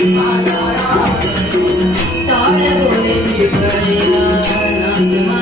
अधाराव proud तामेव बुर्याव नामेव